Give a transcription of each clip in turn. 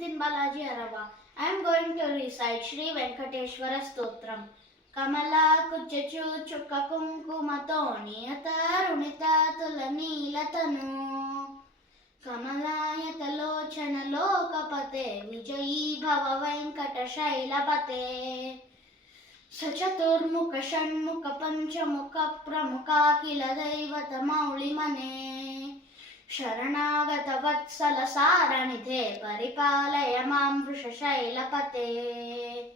Nitin Balaji Arava. I am going to recite Shri Venkateshwara Stotram. Kamala Kuchachu Chukka Kumkumato Niyata Runita Tulanilatanu Kamalayatalochana Lokapate Vijayi Bhava Venkata Shailapate Sachaturmukha Shanmukha Panchamukha Pramukha Kila Daivata Maulimane Sharanagata Vatsala Saranidhe Paripalaya Mam Vrushashailepate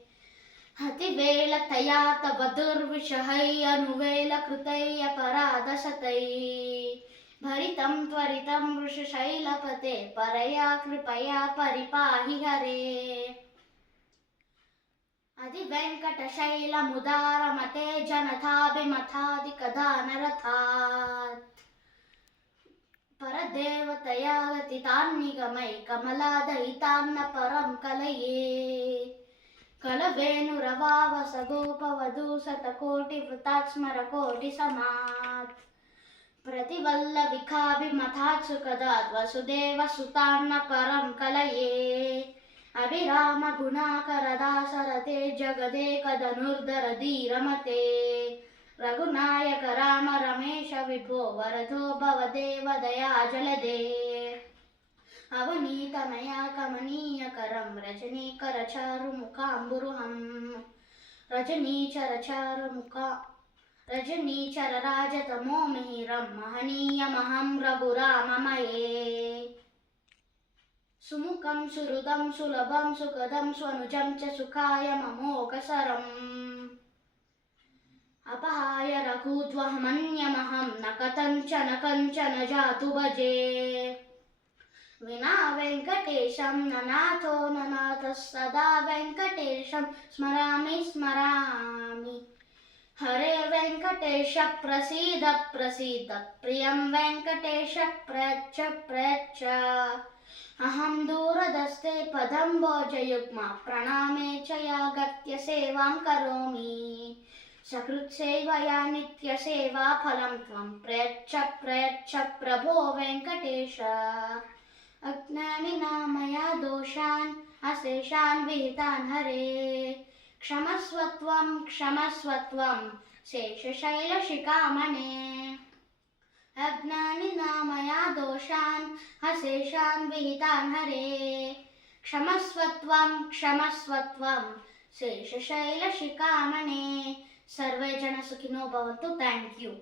Hativela Tayata Vadurvishahai Anuvela Krutaya Paradasatai Bharitam Tvaritam Vrushashailepate Paraya Kripaya Paripahi Hare Adi Venkata Shaila Mudara Mate Janathabi Mathadi Kadanarathat Paradevataya Gatitannigamai Kamaladahitanna Param Kalaye Kalavenu Ravava Sagopa Vadu Satakoti Vrutatsmara Koti Samat Prativalla Vikhabi Mathatsu Kadat Vasudeva Sutanna Param Kalaye Abhirama Gunakara Dasarate Jagade Kadanurdara Dhiramate Raghunayaka Rama Ramesha Vibho Varadho Bhavadeva Daya Jalade Avanita Maya Kamaniya Karam Rajani Karacharu Mukamburuham Rajani Characharu Mukha Rajani Chararajatamo Mihiram Mahaniya Maham Raghurama Maye Sumukam Surudam Sulabam Sukadam Swanujam Cha Sukhaya Mamokasaram Apahaya Raghudvahmanyamaham Nakatanchana Kanchana Jatu Bhaje Vina Venkatesham Nanato Nanatas Sada Venkatesham Smarami Smarami Hare Venkatesha Prasida Prasida Priyam Venkatesha Precha Precha Aham Duradaste Padam Bhojayukma Praname Chayagatya Sevam Karomi Sakrut Sevaya Nitya Seva Phalam Tvam Precha Precha Prabho Venkatesha Agnani Namaya Doshan Aseshan Vihitan Hare Kshamasvatvam Kshamasvatvam Sesha Shaila Shikamane Agnani Namaya Doshan Aseshan Vihitan Hare Kshamasvatvam Kshamasvatvam Sesha Shaila Shikamane Sarve Jana Sukhino Bhavantu. Thank you.